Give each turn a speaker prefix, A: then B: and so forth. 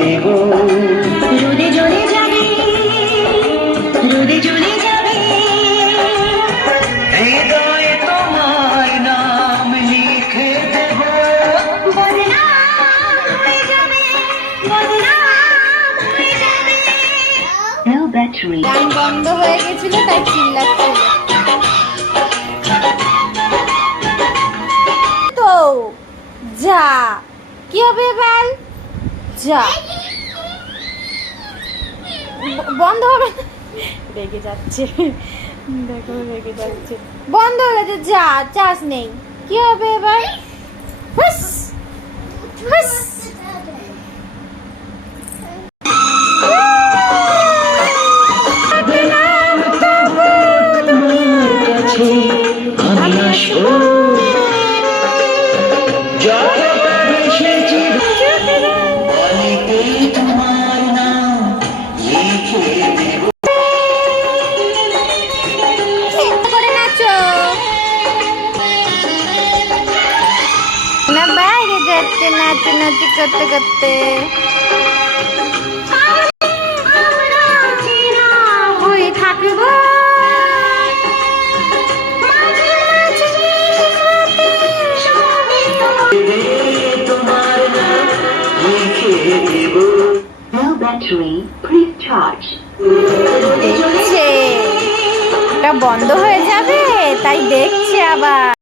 A: দেব
B: রোদে জ্বলে যাবে রোদে জ্বলে যাবে।
A: হৃদয়ে তোমার নাম লিখে দেব।
C: বন্ধ হয়ে গেছিল তাই চিল্লাচ্ছিল তো যা কি হবে এবার? যা। বন্ধ হবে রেগে যাচ্ছে। দেখো, রেগে যাচ্ছে। বন্ধ হয়ে গেছে, যা চাষ নেই। কি হবে এবার? হুস!
A: ব্যাটারি প্লিজ চার্জ
C: দেখছে এটা বন্ধ হয়ে যাবে তাই দেখছে আবার।